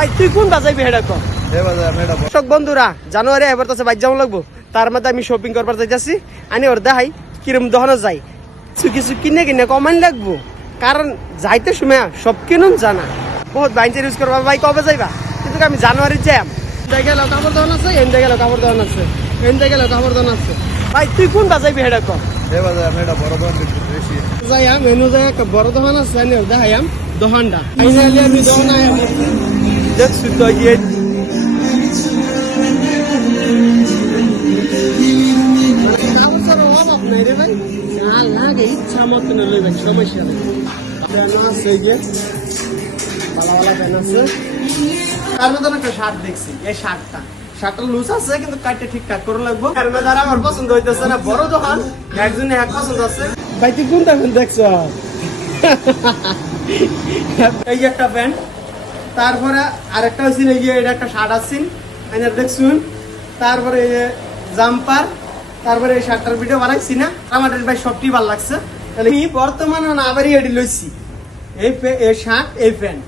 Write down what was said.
ভাই তুই কোন বাজাইবি হেডা কর দর্শক বন্ধুরা জানুয়ারি এবার তো বাইক যাওয়া লাগবো তার মধ্যে আমি শপিং করবার যাইতেছি আনি ওর দেখাই কিরম দহন যাই কিছু কিনে কিনে কমান লাগবো কারণ যাইতে সময় সব কিনুন জানা বহুত বাইঞ্চের ইউজ করবা ভাই কবে যাইবা কিন্তু আমি জানুয়ারি যাই জায়গায় কাপড় দহন আছে এন জায়গায় কাপড় দহন আছে এন জায়গায় কাপড় দহন আছে ভাই তুই কোন বাজাইবি হেডা কর যাইয়াম মেনু যায় বড় দোকান আছে জানি দেখাইয়াম দোকানটা ফাইনালি আমি দোকান আয়াম দেখছি তো গিয়ে কাগজের অভাব নাই রে ভাই আর লাগে ইচ্ছা মতো না লই ভাই সমস্যা নেই প্যান আছে গিয়ে ভালো ভালো প্যান আছে তার মধ্যে একটা শার্ট দেখছি এই শার্টটা লুজ আছে কিন্তু কাটতে ঠিকঠাক করে লাগবো এর মধ্যে আমার পছন্দ হইতেছে না বড় দোকান একজনে এক পছন্দ আছে ভাই তুই কোনটা প্যান্ট দেখছো এই একটা প্যান্ট তারপরে আরেকটা হচ্ছে এই যে এটা একটা শার্ট আছে আইনার দেখছুন তারপরে এই যে জাম্পার তারপরে এই শার্টটার ভিডিও বানাইছি না আমার ভাই সবটি ভালো লাগছে তাহলে আমি বর্তমানে আবার এডি লইছি এই শার্ট এই প্যান্ট